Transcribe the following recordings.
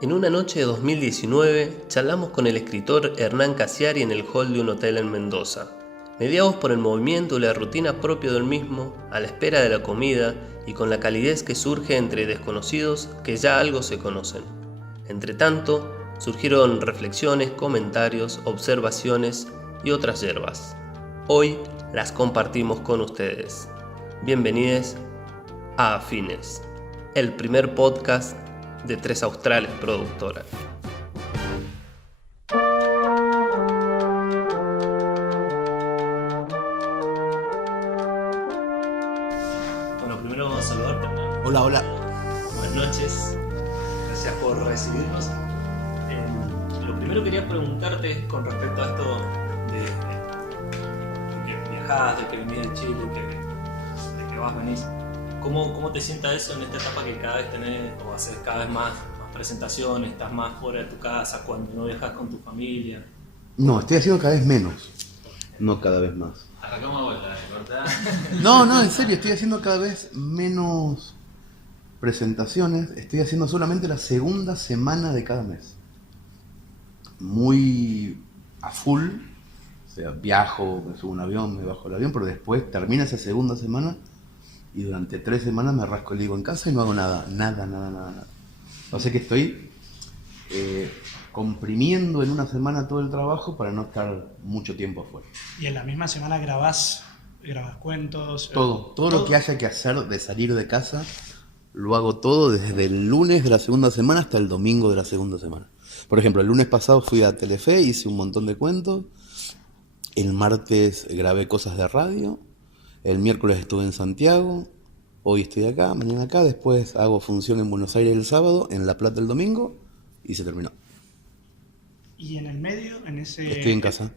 En una noche de 2019, charlamos con el escritor Hernán Casiari en el hall de un hotel en Mendoza. Mediados por el movimiento y la rutina propia del mismo, a la espera de la comida y con la calidez que surge entre desconocidos que ya algo se conocen. Entre tanto, surgieron reflexiones, comentarios, observaciones y otras yerbas. Hoy las compartimos con ustedes. Bienvenidos a Afines, el primer podcast de Tres Australes Productora. Bueno, primero vamos a saludarte. Hola, hola. Buenas noches. Gracias por recibirnos. Lo primero que quería preguntarte es con respecto a esto de que viajás, de que venís de Chile, de que vas, venís. ¿Cómo te sienta eso en esta etapa que cada vez tenés o haces cada vez más presentaciones, estás más fuera de tu casa, cuando no viajas con tu familia? No, estoy haciendo cada vez menos, no cada vez más. Arrancamos a vuelta, ¿cortá? No, en serio, estoy haciendo cada vez menos presentaciones. Estoy haciendo solamente la segunda semana de cada mes. Muy a full, o sea, viajo, me subo a un avión, me bajo el avión, pero después termina esa segunda semana y durante 3 semanas me rasco el higo en casa y no hago nada. O sea que estoy comprimiendo en una semana todo el trabajo para no estar mucho tiempo afuera. Y en la misma semana grabás cuentos. Todo lo que haya que hacer de salir de casa, lo hago todo desde el lunes de la segunda semana hasta el domingo de la segunda semana. Por ejemplo, el lunes pasado fui a Telefe, hice un montón de cuentos. El martes grabé cosas de radio. El miércoles estuve en Santiago. Hoy estoy acá, mañana acá. Después hago función en Buenos Aires el sábado, en La Plata el domingo y se terminó. Y en el medio, en ese... Estoy en casa.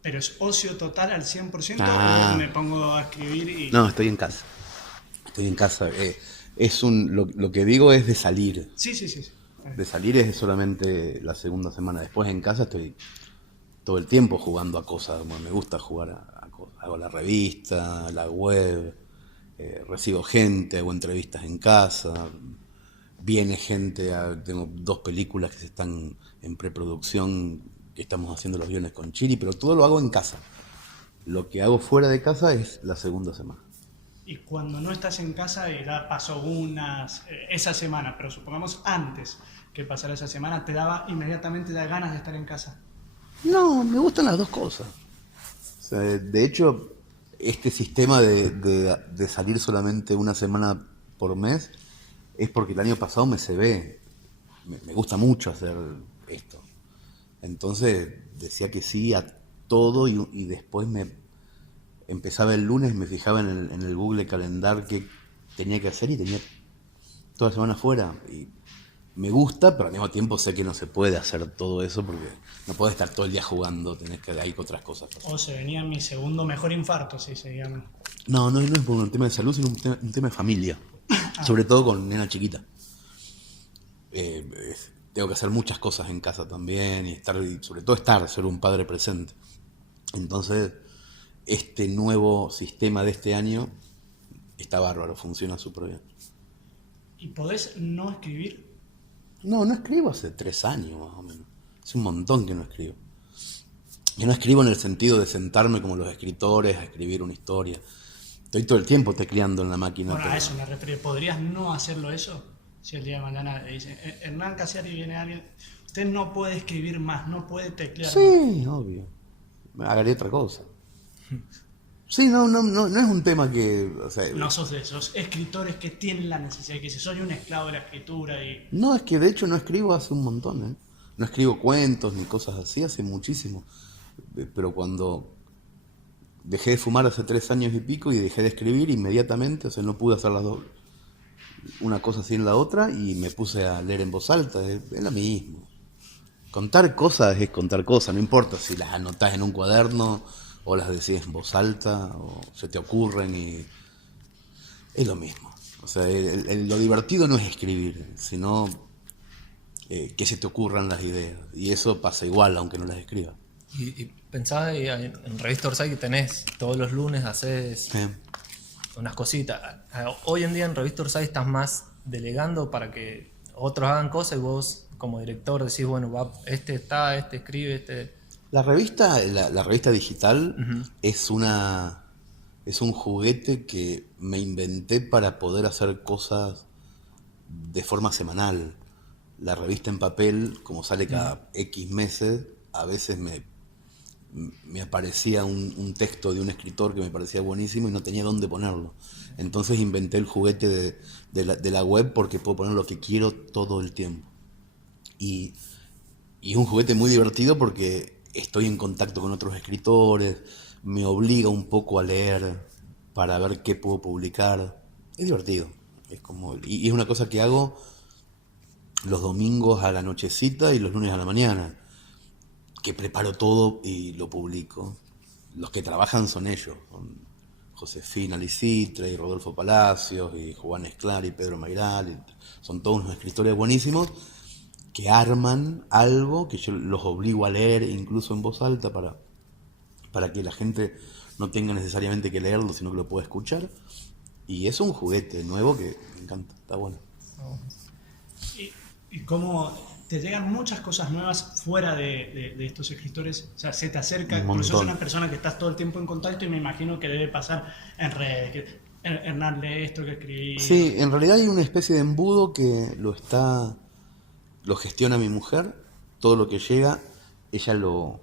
¿Pero es ocio total al 100% Ah. o me pongo a escribir y...? No, estoy en casa. Estoy en casa. Lo que digo es de salir. Sí. De salir es solamente la segunda semana. Después en casa estoy todo el tiempo jugando a cosas. Bueno, me gusta jugar a cosas. Hago la revista, la web, recibo gente, hago entrevistas en casa. Viene gente, tengo 2 películas que están en preproducción, que estamos haciendo los guiones con Chiri, pero todo lo hago en casa. Lo que hago fuera de casa es la segunda semana. Y cuando no estás en casa y ya pasó esa semana, pero supongamos antes que pasara esa semana, inmediatamente da ganas de estar en casa. No, me gustan las dos cosas. O sea, de hecho, este sistema de salir solamente una semana por mes es porque el año pasado me cebé. Me gusta mucho hacer esto. Entonces decía que sí a todo y después empezaba el lunes, me fijaba en el Google Calendar qué tenía que hacer y tenía toda la semana fuera. Y me gusta, pero al mismo tiempo sé que no se puede hacer todo eso porque no podés estar todo el día jugando, tenés que hay otras cosas. O se venía mi segundo mejor infarto, si se llama. No es por un tema de salud, sino un tema de familia. Sobre todo con nena chiquita. Tengo que hacer muchas cosas en casa también y sobre todo ser un padre presente. Entonces, este nuevo sistema de este año está bárbaro, funciona súper bien. ¿Y podés no escribir? No escribo hace 3 años más o menos. Hace un montón que no escribo. Yo no escribo en el sentido de sentarme como los escritores a escribir una historia. Estoy todo el tiempo tecleando en la máquina. Bueno, a eso me refiero. ¿Podrías no hacerlo eso? Si el día de mañana le dicen, Hernán Casiari, viene alguien, usted no puede escribir más, no puede teclear más. Sí, obvio. Haré otra cosa. Sí, no es un tema que... O sea, No sos de esos escritores que tienen la necesidad, que dicen, soy un esclavo de la escritura y... No, es que de hecho no escribo hace un montón, ¿eh? No escribo cuentos ni cosas así hace muchísimo. Pero cuando dejé de fumar hace 3 años y pico y dejé de escribir inmediatamente, o sea, no pude hacer las dos, una cosa sin la otra, y me puse a leer en voz alta, es lo mismo. Contar cosas es contar cosas, no importa si las anotás en un cuaderno o las decís en voz alta o se te ocurren, y es lo mismo. O sea, lo divertido no es escribir, sino que se te ocurran las ideas, y eso pasa igual aunque no las escribas. Y pensaba en Revista Orsay que tenés todos los lunes, haces unas cositas. Hoy en día en Revista Orsay estás más delegando para que otros hagan cosas y vos como director decís, bueno, va, este escribe, La revista digital es un juguete que me inventé para poder hacer cosas de forma semanal. La revista en papel, como sale cada X meses, a veces me aparecía un texto de un escritor que me parecía buenísimo y no tenía dónde ponerlo. Entonces inventé el juguete de la web porque puedo poner lo que quiero todo el tiempo. Y es un juguete muy divertido porque estoy en contacto con otros escritores, me obliga un poco a leer para ver qué puedo publicar. Es divertido. Y es una cosa que hago los domingos a la nochecita y los lunes a la mañana, que preparo todo y lo publico. Los que trabajan son ellos, son Josefina Licitre y Rodolfo Palacios y Juan Esclar y Pedro Mairal, son todos unos escritores buenísimos que arman algo que yo los obligo a leer incluso en voz alta para que la gente no tenga necesariamente que leerlo, sino que lo pueda escuchar. Y es un juguete nuevo que me encanta, está bueno. Y cómo te llegan muchas cosas nuevas fuera de estos escritores, o sea, se te acerca, Un porque sos montón. una persona que estás todo el tiempo en contacto y me imagino que debe pasar en redes, que Hernán lee esto que escribí. Sí, en realidad hay una especie de embudo que lo gestiona mi mujer, todo lo que llega, ella lo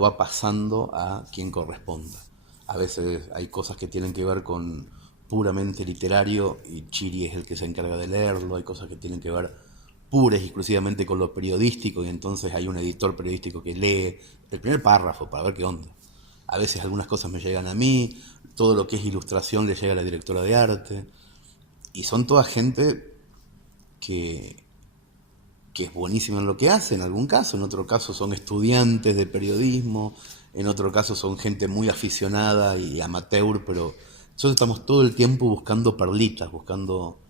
va pasando a quien corresponda. A veces hay cosas que tienen que ver con puramente literario y Chiri es el que se encarga de leerlo, hay cosas que tienen que ver puras y exclusivamente con lo periodístico y entonces hay un editor periodístico que lee el primer párrafo para ver qué onda. A veces algunas cosas me llegan a mí, todo lo que es ilustración le llega a la directora de arte y son toda gente que es buenísima en lo que hace, en algún caso, en otro caso son estudiantes de periodismo, en otro caso son gente muy aficionada y amateur, pero nosotros estamos todo el tiempo buscando perlitas, buscando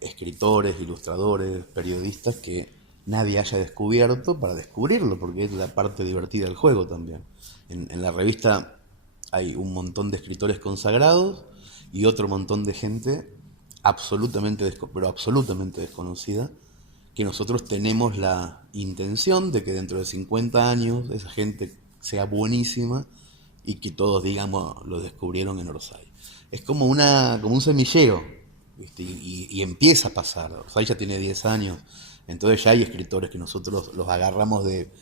escritores, ilustradores, periodistas que nadie haya descubierto para descubrirlo, porque es la parte divertida del juego también. En la revista hay un montón de escritores consagrados y otro montón de gente pero absolutamente desconocida, que nosotros tenemos la intención de que dentro de 50 años esa gente sea buenísima y que todos, digamos, lo descubrieron en Orsay. Es como un semillero, ¿viste? Y empieza a pasar. Orsay ya tiene 10 años, entonces ya hay escritores que nosotros los agarramos de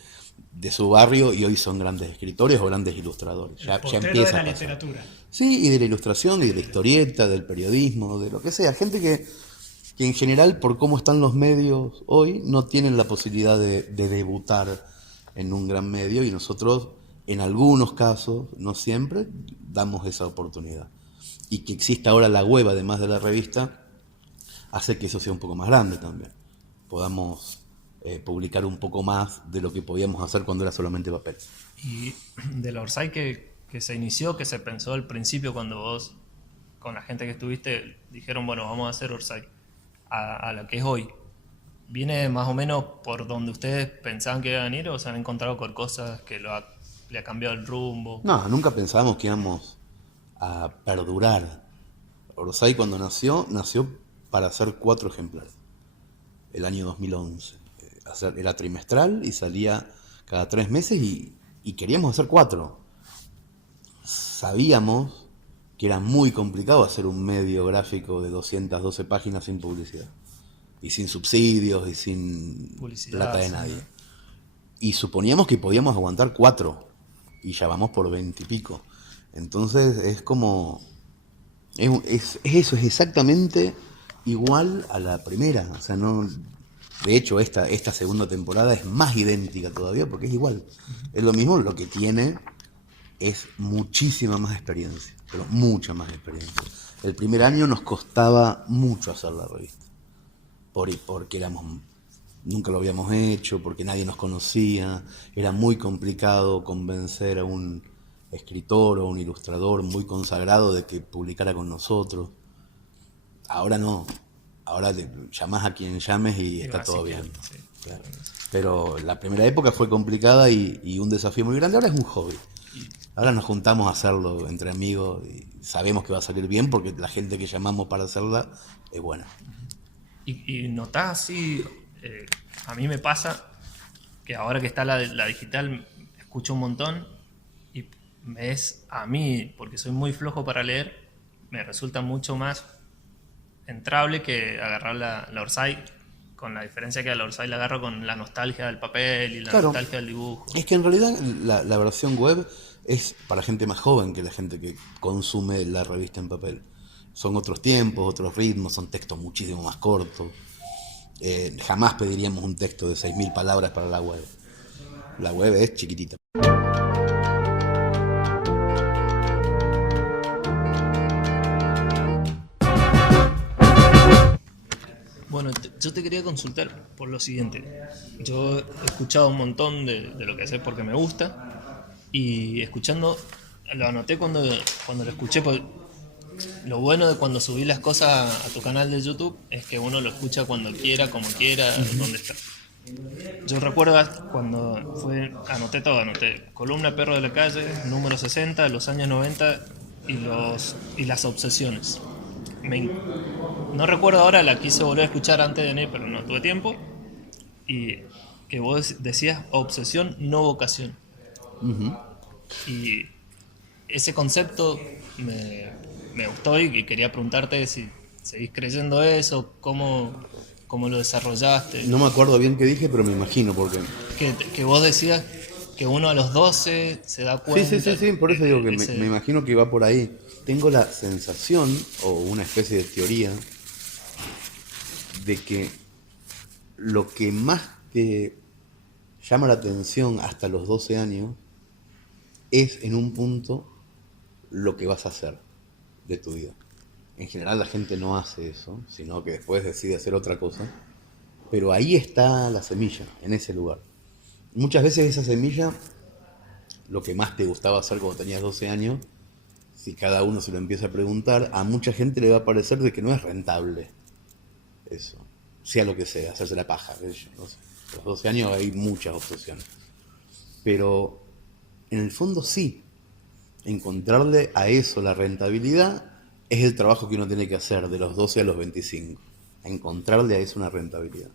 su barrio y hoy son grandes escritores o grandes ilustradores. Ya Portero empieza de la a pasar. literatura. Sí, y de la ilustración, y de la historieta, del periodismo, de lo que sea. Gente que en general, por cómo están los medios hoy, no tienen la posibilidad de debutar en un gran medio y nosotros, en algunos casos, no siempre, damos esa oportunidad. Y que exista ahora la web, además de la revista, hace que eso sea un poco más grande también. Podamos publicar un poco más de lo que podíamos hacer cuando era solamente papel. Y de la Orsay que se inició, que se pensó al principio cuando vos, con la gente que estuviste, dijeron, bueno, vamos a hacer Orsay, a la que es hoy, ¿viene más o menos por donde ustedes pensaban que iban a ir o se han encontrado con cosas que le ha cambiado el rumbo? No, nunca pensábamos que íbamos a perdurar. Orsay cuando nació para hacer 4 ejemplares, el año 2011. Era trimestral y salía cada 3 meses y queríamos hacer 4. Sabíamos que era muy complicado hacer un medio gráfico de 212 páginas sin publicidad y sin subsidios y sin Publicidad, plata de sí. nadie. Y suponíamos que podíamos aguantar 4 y ya vamos por 20 y pico. Entonces es como... eso, es exactamente igual a la primera. O sea, no... De hecho, esta segunda temporada es más idéntica todavía porque es igual. Es lo mismo, lo que tiene es muchísima más experiencia, pero mucha más experiencia. El primer año nos costaba mucho hacer la revista, porque nunca lo habíamos hecho, porque nadie nos conocía, era muy complicado convencer a un escritor o un ilustrador muy consagrado de que publicara con nosotros. Ahora no, ahora llamás a quien llames y está todo bien. Sí. Claro. Pero la primera época fue complicada y un desafío muy grande. Ahora es un hobby. Ahora nos juntamos a hacerlo entre amigos y sabemos que va a salir bien porque la gente que llamamos para hacerla es buena. y notás así, a mí me pasa que ahora que está la digital escucho un montón y me es a mí, porque soy muy flojo para leer, me resulta mucho más entrable que agarrar la Orsay, con la diferencia que a la Orsay la agarro con la nostalgia del papel y la Claro. nostalgia del dibujo. Es que en realidad la versión web es para gente más joven que la gente que consume la revista en papel. Son otros tiempos, otros ritmos, son textos muchísimo más cortos. Jamás pediríamos un texto de 6.000 palabras para la web. La web es chiquitita. Bueno, yo te quería consultar por lo siguiente. Yo he escuchado un montón de lo que haces porque me gusta y escuchando, lo anoté cuando lo escuché. Lo bueno de cuando subí las cosas a tu canal de YouTube es que uno lo escucha cuando quiera, como quiera, donde está. Yo recuerdo cuando anoté todo, anoté Columna Perro de la Calle, número 60, de los años 90 y las obsesiones. No recuerdo ahora, la quise volver a escuchar antes de venir, pero no tuve tiempo. Y que vos decías obsesión, no vocación. Y ese concepto me gustó y quería preguntarte si seguís creyendo eso, cómo lo desarrollaste. No me acuerdo bien qué dije, pero me imagino porque... Que vos decías que uno a los 12 se da cuenta. Sí, por eso digo que ese- me imagino que va por ahí. Tengo la sensación, o una especie de teoría, de que lo que más te llama la atención hasta los 12 años es en un punto lo que vas a hacer de tu vida. En general la gente no hace eso, sino que después decide hacer otra cosa. Pero ahí está la semilla, en ese lugar. Muchas veces esa semilla, lo que más te gustaba hacer cuando tenías 12 años, si cada uno se lo empieza a preguntar, a mucha gente le va a parecer de que no es rentable eso. Sea lo que sea, hacerse la paja. No sé. A los 12 años hay muchas obsesiones. Pero en el fondo sí. Encontrarle a eso la rentabilidad es el trabajo que uno tiene que hacer de los 12 a los 25. A encontrarle a eso una rentabilidad.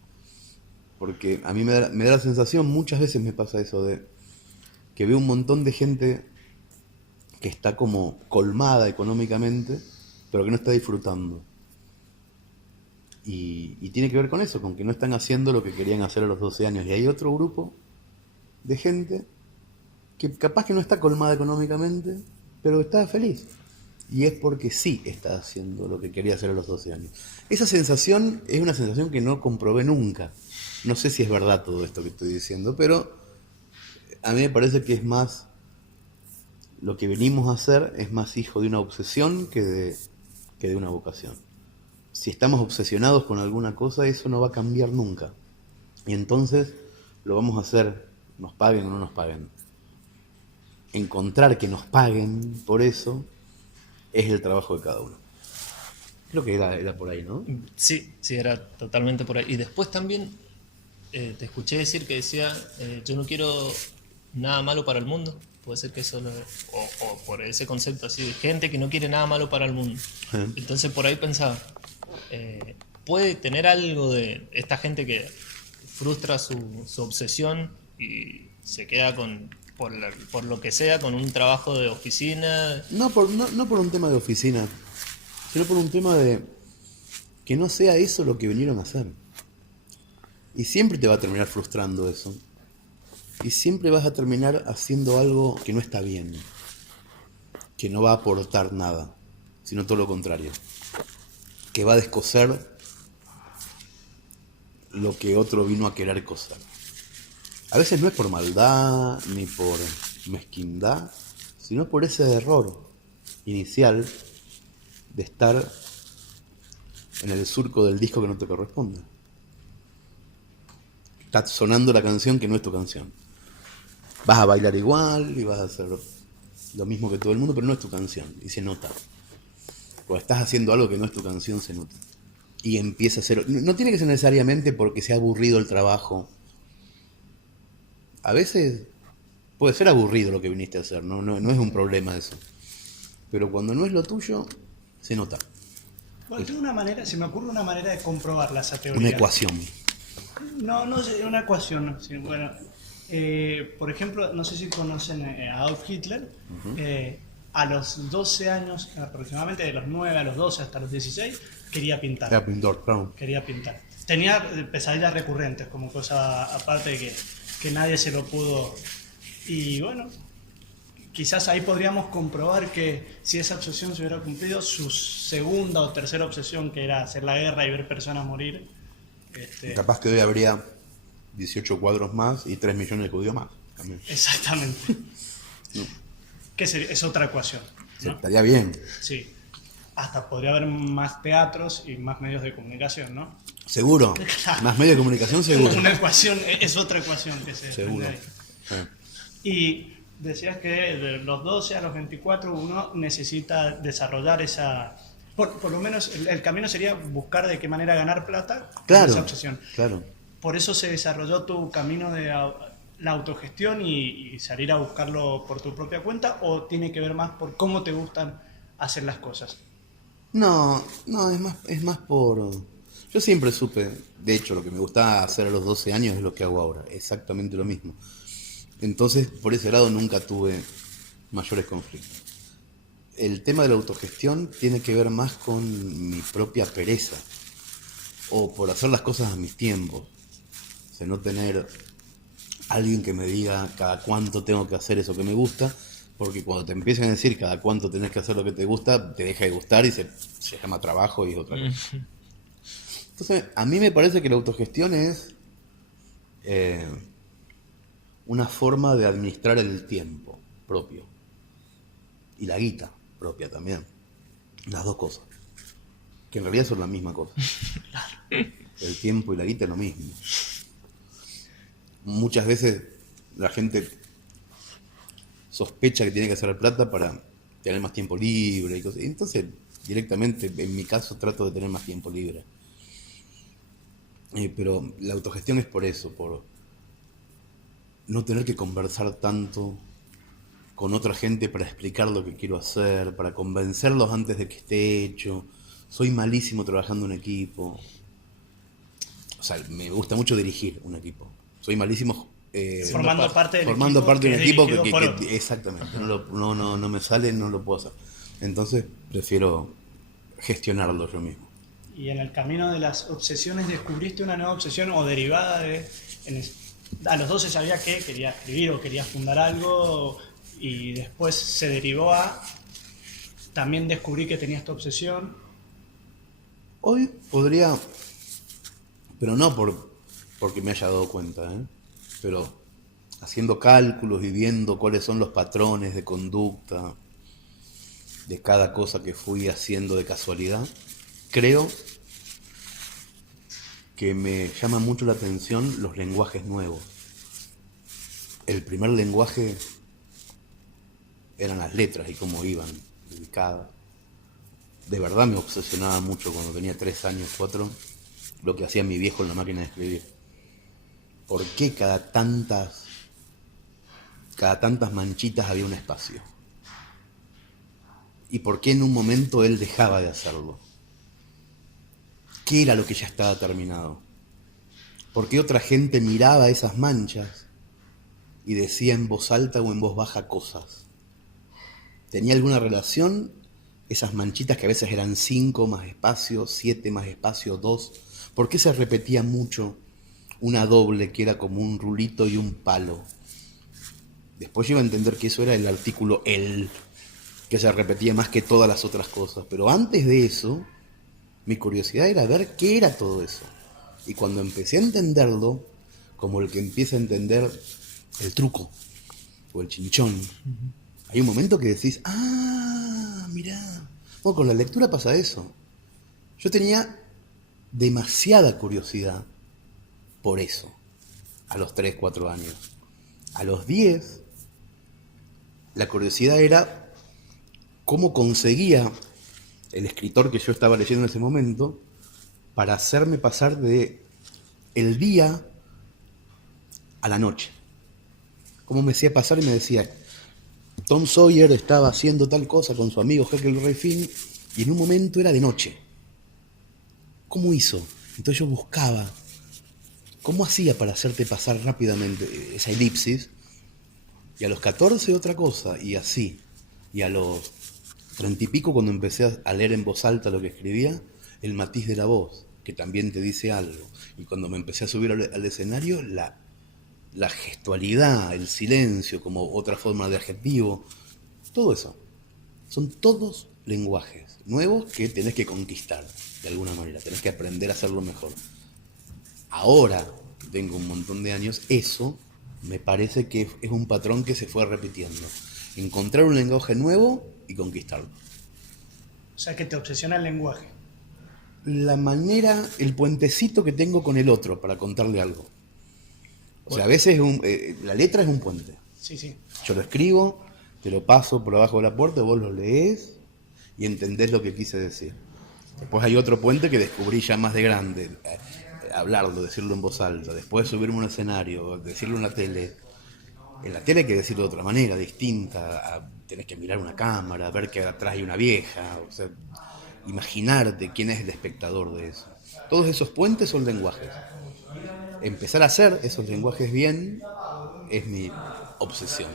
Porque a mí me da la sensación, muchas veces me pasa eso de que veo un montón de gente que está como colmada económicamente, pero que no está disfrutando. Y tiene que ver con eso, con que no están haciendo lo que querían hacer a los 12 años. Y hay otro grupo de gente que capaz que no está colmada económicamente, pero está feliz. Y es porque sí está haciendo lo que quería hacer a los 12 años. Esa sensación es una sensación que no comprobé nunca. No sé si es verdad todo esto que estoy diciendo, pero a mí me parece que es más, lo que venimos a hacer es más hijo de una obsesión que de una vocación. Si estamos obsesionados con alguna cosa, eso no va a cambiar nunca. Y entonces lo vamos a hacer, nos paguen o no nos paguen. Encontrar que nos paguen por eso es el trabajo de cada uno. Creo que era por ahí, ¿no? Sí, era totalmente por ahí. Y después también te escuché decir que decía, yo no quiero nada malo para el mundo. Puede ser que eso o por ese concepto así de gente que no quiere nada malo para el mundo. Entonces por ahí pensaba, puede tener algo de esta gente que frustra su obsesión y se queda por lo que sea con un trabajo de oficina. No por un tema de oficina, sino por un tema de que no sea eso lo que vinieron a hacer. Y siempre te va a terminar frustrando eso. Y siempre vas a terminar haciendo algo que no está bien, que no va a aportar nada, sino todo lo contrario, que va a descoser lo que otro vino a querer coser. A veces no es por maldad ni por mezquindad, sino por ese error inicial de estar en el surco del disco que no te corresponde. Está sonando la canción que no es tu canción. Vas a bailar igual y vas a hacer lo mismo que todo el mundo, pero no es tu canción y se nota. Cuando estás haciendo algo que no es tu canción, se nota. Y empieza a ser... No tiene que ser necesariamente porque sea aburrido el trabajo. A veces puede ser aburrido lo que viniste a hacer, no es un problema eso. Pero cuando no es lo tuyo, se nota. Bueno, tengo una manera, se me ocurre una manera de comprobarla esa teoría. Una ecuación. No es una ecuación, sino, bueno, por ejemplo, no sé si conocen a Adolf Hitler. A los 12 años, aproximadamente de los 9 a los 12 hasta los 16, quería pintar. Era pintor, claro. Quería pintar. Tenía pesadillas recurrentes, como cosa aparte de que nadie se lo pudo. Y bueno, quizás ahí podríamos comprobar que si esa obsesión se hubiera cumplido, su segunda o tercera obsesión, que era hacer la guerra y ver personas morir. Capaz que hoy habría 18 cuadros más y 3 millones de judíos más. También. Exactamente. Que es otra ecuación, ¿no? Estaría bien. Sí. Hasta podría haber más teatros y más medios de comunicación, ¿no? Seguro. Más medios de comunicación, seguro. Una ecuación, es otra ecuación que se Seguro. desprende ahí. Y decías que de los 12 a los 24 uno necesita desarrollar esa... Por lo menos el camino sería buscar de qué manera ganar plata con Claro, esa obsesión. claro. Por eso se desarrolló tu camino de la autogestión y salir a buscarlo por tu propia cuenta, o tiene que ver más por cómo te gustan hacer las cosas. No, es más por... Yo siempre supe, de hecho, lo que me gustaba hacer a los 12 años es lo que hago ahora, exactamente lo mismo. Entonces, por ese lado nunca tuve mayores conflictos. El tema de la autogestión tiene que ver más con mi propia pereza, o por hacer las cosas a mis tiempos. O sea, no tener alguien que me diga cada cuánto tengo que hacer eso que me gusta, porque cuando te empiezan a decir cada cuánto tenés que hacer lo que te gusta, te deja de gustar y se llama trabajo y es otra cosa. Entonces, a mí me parece que la autogestión es una forma de administrar el tiempo propio y la guita propia también. Las dos cosas, que en realidad son la misma cosa. El tiempo y la guita es lo mismo. Muchas veces la gente sospecha que tiene que hacer plata para tener más tiempo libre y cosas. Entonces, directamente, en mi caso, trato de tener más tiempo libre. Pero la autogestión es por eso, por no tener que conversar tanto con otra gente para explicar lo que quiero hacer, para convencerlos antes de que esté hecho. Soy malísimo trabajando en equipo. O sea, me gusta mucho dirigir un equipo. Soy malísimo Formando parte del formando equipo parte de un que es equipo dirigido por otro. exactamente, no me sale, no lo puedo hacer. Entonces prefiero gestionarlo yo mismo. Y en el camino de las obsesiones, ¿descubriste una nueva obsesión o derivada de... a los 12 sabía que quería escribir o quería fundar algo y después se derivó a... También descubrí que tenía esta obsesión. Hoy podría, pero no porque me haya dado cuenta, pero haciendo cálculos y viendo cuáles son los patrones de conducta de cada cosa que fui haciendo de casualidad, creo que me llama mucho la atención los lenguajes nuevos. El primer lenguaje eran las letras y cómo iban ubicadas. De verdad me obsesionaba mucho cuando tenía 3 años, 4, lo que hacía mi viejo en la máquina de escribir. ¿Por qué cada tantas manchitas había un espacio? ¿Y por qué en un momento él dejaba de hacerlo? ¿Qué era lo que ya estaba terminado? ¿Por qué otra gente miraba esas manchas y decía en voz alta o en voz baja cosas? ¿Tenía alguna relación esas manchitas que a veces eran 5 más espacio, 7 más espacio, 2? ¿Por qué se repetía mucho una doble que era como un rulito y un palo? Después yo iba a entender que eso era el artículo el, que se repetía más que todas las otras cosas. Pero antes de eso, mi curiosidad era ver qué era todo eso. Y cuando empecé a entenderlo, como el que empieza a entender el truco o el chinchón, hay un momento que decís, mirá. Bueno, con la lectura pasa eso. Yo tenía demasiada curiosidad por eso, a los 3, 4 años. A los 10, la curiosidad era cómo conseguía el escritor que yo estaba leyendo en ese momento para hacerme pasar de el día a la noche. Cómo me hacía pasar y me decía, Tom Sawyer estaba haciendo tal cosa con su amigo Huckleberry Finn y en un momento era de noche. ¿cómo hizo? Entonces yo buscaba, ¿cómo hacía para hacerte pasar rápidamente esa elipsis? Y a los 14 otra cosa, y así. Y a los 30 y pico, cuando empecé a leer en voz alta lo que escribía, el matiz de la voz, que también te dice algo. Y cuando me empecé a subir al escenario, la gestualidad, el silencio como otra forma de adjetivo, todo eso. Son todos lenguajes nuevos que tenés que conquistar de alguna manera, tenés que aprender a hacerlo mejor. Ahora que tengo un montón de años, eso me parece que es un patrón que se fue repitiendo. Encontrar un lenguaje nuevo y conquistarlo. O sea, que te obsesiona el lenguaje. La manera, el puentecito que tengo con el otro para contarle algo. O sea, a veces la letra es un puente. Sí, sí. Yo lo escribo, te lo paso por abajo de la puerta, vos lo lees y entendés lo que quise decir. Después hay otro puente que descubrí ya más de grande, hablarlo, decirlo en voz alta, después subirme a un escenario, decirlo en la tele. En la tele hay que decirlo de otra manera, distinta, tenés que mirar una cámara, ver que atrás hay una vieja, o sea, imaginarte quién es el espectador de eso. Todos esos puentes son lenguajes. Empezar a hacer esos lenguajes bien es mi obsesión.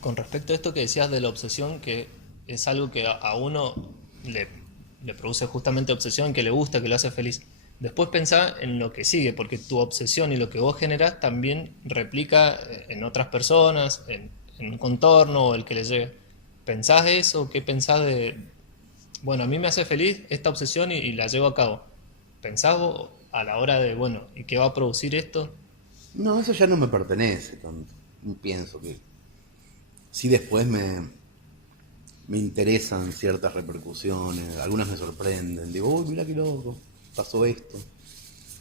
Con respecto a esto que decías de la obsesión, que es algo que a uno le produce justamente obsesión, que le gusta, que lo hace feliz. Después pensá en lo que sigue, porque tu obsesión y lo que vos generás también replica en otras personas, en un contorno o el que le llega. ¿Pensás eso? ¿Qué pensás de, bueno, a mí me hace feliz esta obsesión y la llevo a cabo? ¿Pensás vos a la hora de, bueno, ¿y qué va a producir esto? No, eso ya no me pertenece tanto. Pienso que sí, después me interesan ciertas repercusiones, algunas me sorprenden, digo, uy, mirá qué loco, pasó esto,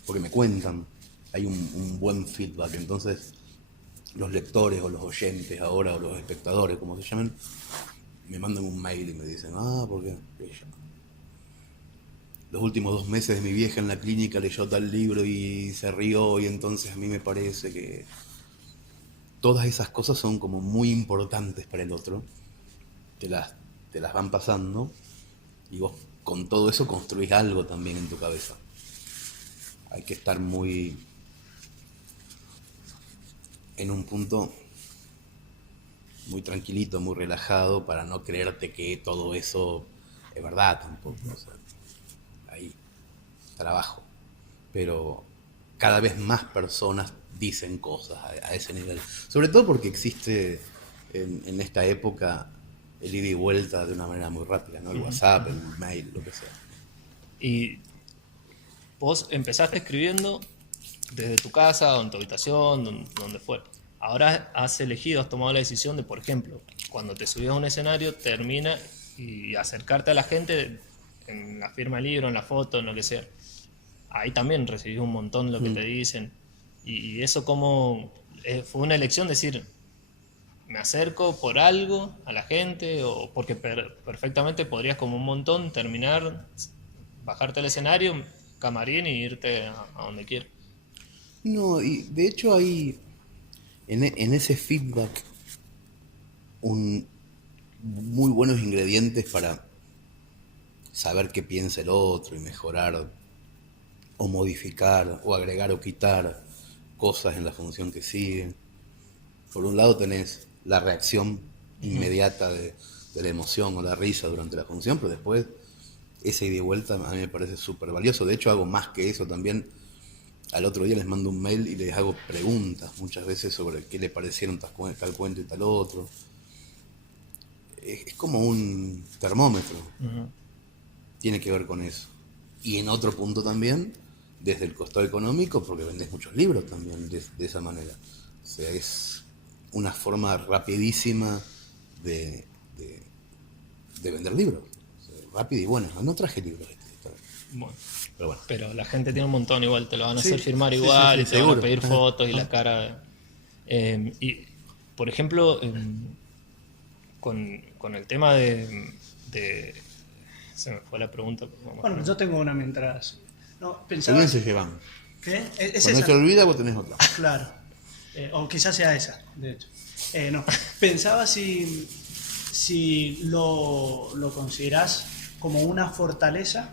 porque me cuentan, hay un buen feedback, entonces los lectores o los oyentes ahora, o los espectadores, como se llamen, me mandan un mail y me dicen, porque los últimos 2 meses de mi vieja en la clínica leyó tal libro y se rió, y entonces a mí me parece que todas esas cosas son como muy importantes para el otro, te las van pasando y vos con todo eso construís algo también en tu cabeza. Hay que estar muy en un punto muy tranquilito, muy relajado para no creerte que todo eso es verdad tampoco. O sea, hay trabajo, pero cada vez más personas dicen cosas a ese nivel, sobre todo porque existe en esta época el ida y vuelta de una manera muy rápida, ¿no? El WhatsApp, el mail, lo que sea. Y vos empezaste escribiendo desde tu casa o en tu habitación, donde fuera. Ahora has elegido, has tomado la decisión de, por ejemplo, cuando te subís a un escenario, termina y acercarte a la gente en la firma del libro, en la foto, en lo que sea. Ahí también recibís un montón de lo que te dicen. Y eso como fue una elección, decir, me acerco por algo a la gente, o porque perfectamente podrías como un montón terminar, bajarte al escenario, camarín y irte a donde quieras. No, y de hecho hay en ese feedback muy buenos ingredientes para saber qué piensa el otro y mejorar o modificar o agregar o quitar cosas en la función que sigue. Por un lado tenés la reacción inmediata de la emoción o la risa durante la función, pero después ese ida y vuelta a mí me parece súper valioso. De hecho hago más que eso también. Al otro día les mando un mail y les hago preguntas muchas veces sobre qué le parecieron tal cuento y tal otro. Es como un termómetro. Tiene que ver con eso. Y en otro punto también, desde el costado económico, porque vendés muchos libros también de esa manera. O sea, es una forma rapidísima de vender libros. O sea, rápida y buena. No traje libros Bueno, pero bueno. pero la gente tiene un montón igual, te lo van a hacer firmar sí, igual, sí, y te van a seguro. pedir fotos y la cara. Y, por ejemplo, con el tema de... Se me fue la pregunta. Bueno, yo tengo una mientras. No, pensaba. También se llevan. ¿Qué? ¿Es Cuando esa? se olvida vos tenés otra. Claro. O quizás sea esa, de hecho. No, pensaba si lo considerás como una fortaleza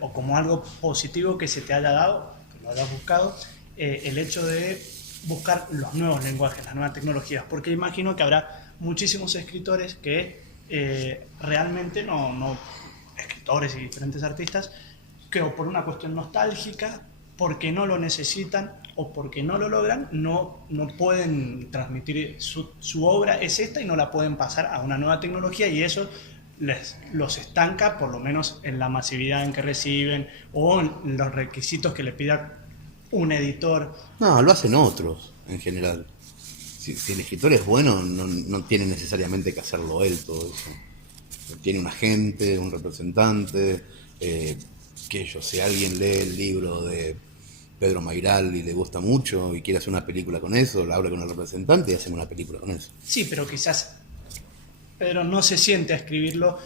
o como algo positivo que se te haya dado, que lo hayas buscado, el hecho de buscar los nuevos lenguajes, las nuevas tecnologías, porque imagino que habrá muchísimos escritores que realmente no, escritores y diferentes artistas, que o por una cuestión nostálgica, porque no lo necesitan o porque no lo logran, no pueden transmitir su obra es esta y no la pueden pasar a una nueva tecnología, y eso los estanca, por lo menos en la masividad en que reciben o en los requisitos que le pida un editor. No, lo hacen otros, en general. Si el escritor es bueno, no tiene necesariamente que hacerlo él todo eso. Tiene un agente, un representante, si alguien lee el libro de Pedro Mairal y le gusta mucho y quiere hacer una película con eso, la habla con el representante y hacen una película con eso. Sí, pero quizás Pedro no se siente a escribirlo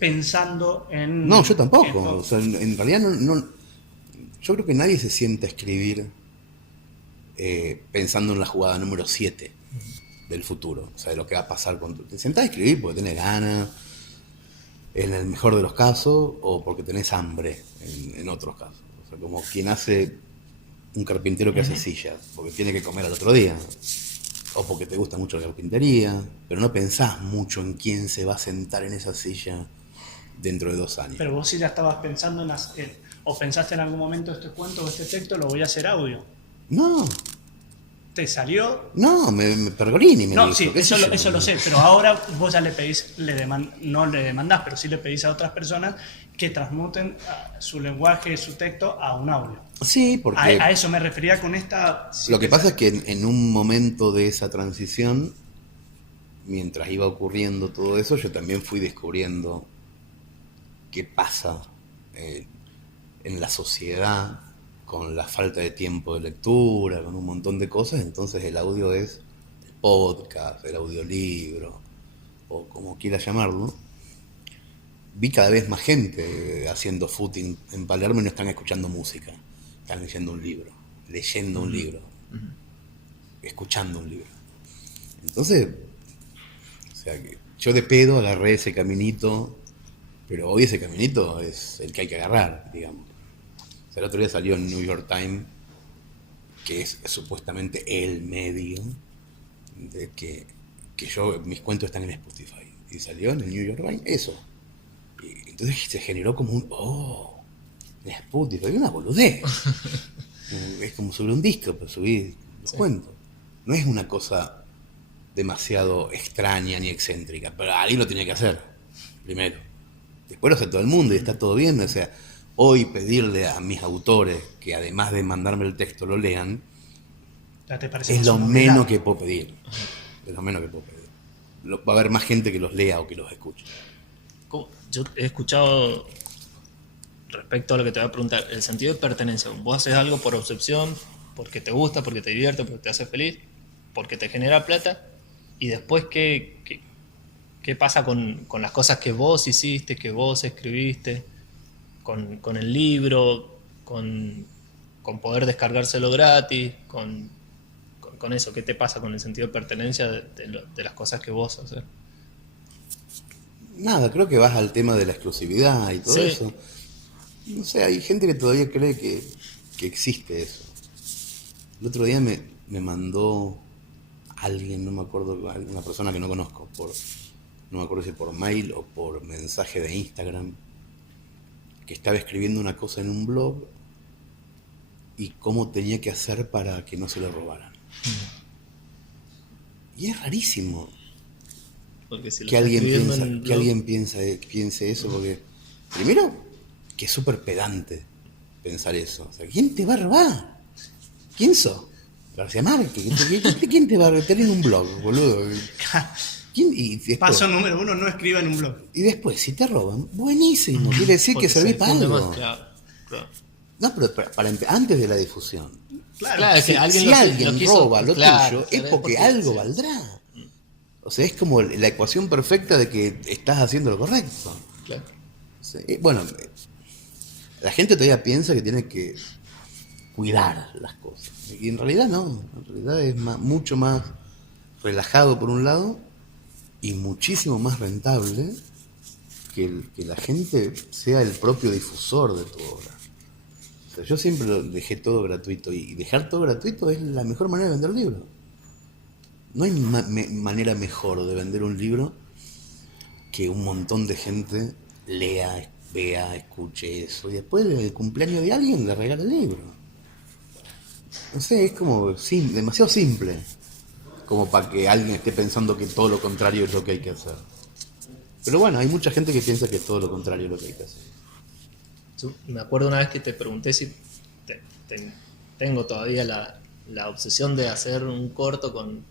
pensando en... No, yo tampoco. O sea, en realidad yo creo que nadie se siente a escribir pensando en la jugada número 7 del futuro. O sea, de lo que va a pasar cuando te sentás a escribir porque tenés ganas, en el mejor de los casos, o porque tenés hambre, en otros casos. O sea, como quien hace un carpintero que hace sillas, porque tiene que comer al otro día, o porque te gusta mucho la carpintería, pero no pensás mucho en quién se va a sentar en esa silla dentro de 2 años. Pero vos sí ya estabas pensando o pensaste en algún momento este cuento o este texto lo voy a hacer audio. No. ¿Te salió? No, Pergolini me No, dijo. sí, eso lo sé, pero ahora vos ya le pedís, no le demandás, pero sí le pedís a otras personas que transmuten su lenguaje, su texto a un audio. Sí, porque... A eso me refería con esta... Lo que pasa es que en un momento de esa transición, mientras iba ocurriendo todo eso, yo también fui descubriendo qué pasa en la sociedad con la falta de tiempo de lectura, con un montón de cosas. Entonces el audio es el podcast, el audiolibro, o como quieras llamarlo. Vi cada vez más gente haciendo footing en Palermo y no están escuchando música, están leyendo un libro, escuchando un libro. Entonces, o sea, que yo de pedo agarré ese caminito, pero hoy ese caminito es el que hay que agarrar, digamos. O sea, el otro día salió en New York Times, que es supuestamente el medio de que mis cuentos están en Spotify. Y salió en el New York Times eso. Y entonces se generó como en Spotify, una boludez. Es como subir un disco, pero subir los cuentos. No es una cosa demasiado extraña ni excéntrica, pero alguien lo tiene que hacer, primero. Después lo hace todo el mundo y está todo bien. O sea, hoy pedirle a mis autores que además de mandarme el texto lo lean, es lo menos que puedo pedir. Es lo menos que puedo pedir. Va a haber más gente que los lea o que los escuche. Yo he escuchado, respecto a lo que te voy a preguntar, el sentido de pertenencia. Vos haces algo por obsesión, porque te gusta, porque te divierte, porque te hace feliz, porque te genera plata, y después ¿qué pasa con las cosas que vos hiciste, que vos escribiste, con el libro, con poder descargárselo gratis, con eso? ¿Qué te pasa con el sentido de pertenencia de las cosas que vos haces? Nada, creo que vas al tema de la exclusividad y todo eso. No sé, hay gente que todavía cree que existe eso. El otro día me mandó alguien, no me acuerdo, una persona que no conozco, no me acuerdo si por mail o por mensaje de Instagram, que estaba escribiendo una cosa en un blog y cómo tenía que hacer para que no se lo robaran. Y es rarísimo si que alguien piense eso, porque primero que es súper pedante pensar eso. O sea, ¿quién te va a robar? ¿Quién sos? García Márquez. ¿Quién te va a tener en un blog, boludo? Y después, paso número 1, no escriba en un blog. Y después, si te roban, buenísimo, quiere decir que servís para algo. Claro. No, pero antes de la difusión. Claro, si alguien roba lo tuyo, es porque algo valdrá. O sea, es como la ecuación perfecta de que estás haciendo lo correcto. Claro. Bueno, la gente todavía piensa que tiene que cuidar las cosas. Y en realidad no, en realidad es mucho más relajado por un lado y muchísimo más rentable que la gente sea el propio difusor de tu obra. O sea, yo siempre dejé todo gratuito y dejar todo gratuito es la mejor manera de vender libros. No hay manera mejor de vender un libro que un montón de gente lea, vea, escuche eso y después del cumpleaños de alguien le regala el libro. No sé, es como demasiado simple como para que alguien esté pensando que todo lo contrario es lo que hay que hacer. Pero bueno, hay mucha gente que piensa que todo lo contrario es lo que hay que hacer. Yo me acuerdo una vez que te pregunté si tengo todavía la obsesión de hacer un corto con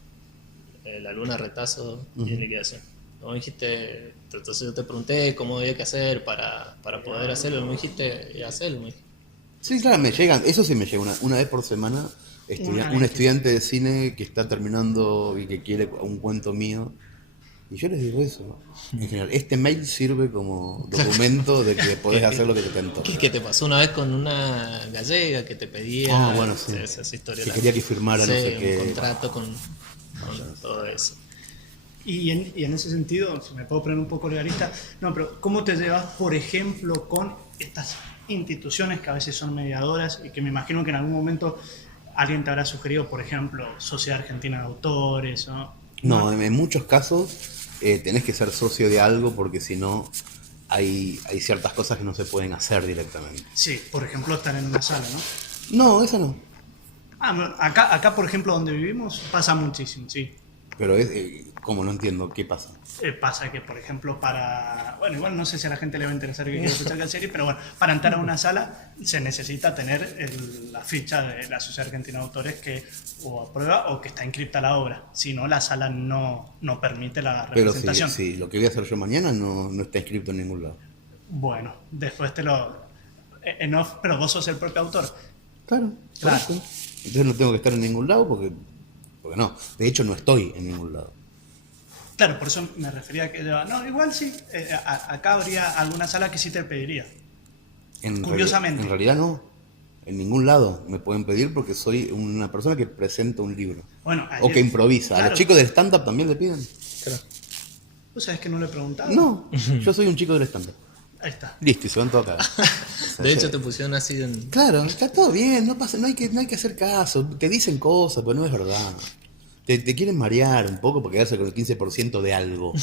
la luna retazo y liquidación. ¿No? Me dijiste, entonces yo te pregunté cómo había que hacer para poder hacerlo, me dijiste, hacerlo. Me dijiste. Sí, claro, me llegan, eso sí me llega una vez por semana, un estudiante de cine que está terminando y que quiere un cuento mío. Y yo les digo eso, en general, este mail sirve como documento de que podés hacer lo que te cantó. ¿Qué te pasó una vez con una gallega que te pedía bueno, sí. esa historia? Que quería que firmara no sé qué. Un contrato con todo eso. Y en ese sentido, si me puedo poner un poco legalista, no, pero ¿cómo te llevas, por ejemplo, con estas instituciones que a veces son mediadoras y que me imagino que en algún momento alguien te habrá sugerido, por ejemplo, Sociedad Argentina de Autores, ¿no? No, en muchos casos tenés que ser socio de algo porque si no hay ciertas cosas que no se pueden hacer directamente. Sí, por ejemplo, estar en una sala, ¿no? No, eso no. Acá, por ejemplo, donde vivimos, pasa muchísimo, sí. Pero como no entiendo, ¿qué pasa? Pasa que, por ejemplo, bueno, igual no sé si a la gente le va a interesar que quiera escuchar la serie, pero bueno, para entrar a una sala se necesita tener la ficha de la Sociedad Argentina de Autores que o aprueba o que está inscripta la obra. Si no, la sala no permite la representación. Pero sí, lo que voy a hacer yo mañana no está inscrito en ningún lado. Bueno, después en off, pero vos sos el propio autor. Claro. Entonces no tengo que estar en ningún lado porque no. De hecho, no estoy en ningún lado. Claro, por eso me refería a que no, igual sí, acá habría alguna sala que sí te pediría. Curiosamente. En realidad no. En ningún lado me pueden pedir porque soy una persona que presenta un libro. Bueno, o que improvisa. Claro. ¿A los chicos del stand-up también le piden? Claro. ¿Vos sabés que no le he preguntado? No, yo soy un chico del stand-up. Ahí está. Listo, y se van todos a cagar. De hecho, te pusieron así en... Claro, está todo bien, no hay que hacer caso. Te dicen cosas, pero no es verdad. Te quieren marear un poco para quedarse con el 15% de algo.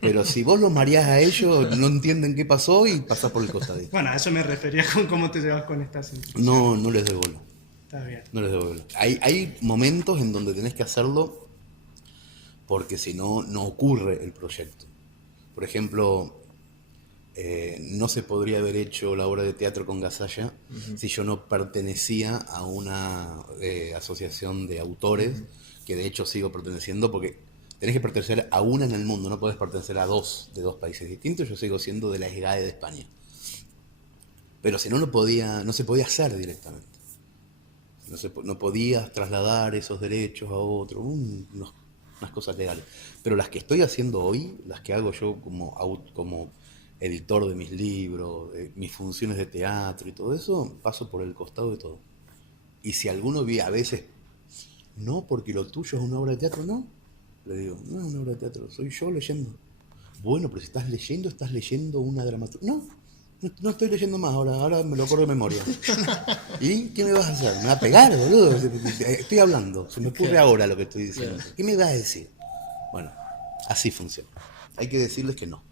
Pero si vos los mareás a ellos, no entienden qué pasó y pasás por el costadito. Bueno, a eso me refería con cómo te llevas con estas instituciones. No les doy bola. Está bien. No les doy bola. Hay momentos en donde tenés que hacerlo porque si no, no ocurre el proyecto. Por ejemplo, no se podría haber hecho la obra de teatro con Gasalla si yo no pertenecía a una asociación de autores, que de hecho sigo perteneciendo porque tenés que pertenecer a una en el mundo, no podés pertenecer a dos de dos países distintos. Yo sigo siendo de la SGAE de España. Pero si no, no se podía hacer directamente. No podías trasladar esos derechos a otro, unas cosas legales. Pero las que estoy haciendo hoy, las que hago yo como editor de mis libros, mis funciones de teatro y todo eso, paso por el costado de todo. Y si alguno ve a veces, no, porque lo tuyo es una obra de teatro, no. Le digo, no es una obra de teatro, soy yo leyendo. Bueno, pero si estás leyendo una dramaturgia. No estoy leyendo más, ahora me lo acuerdo de memoria. ¿Y qué me vas a hacer? ¿Me vas a pegar, boludo? Estoy hablando, se me ocurre ahora lo que estoy diciendo. ¿Qué me vas a decir? Bueno, así funciona. Hay que decirles que no.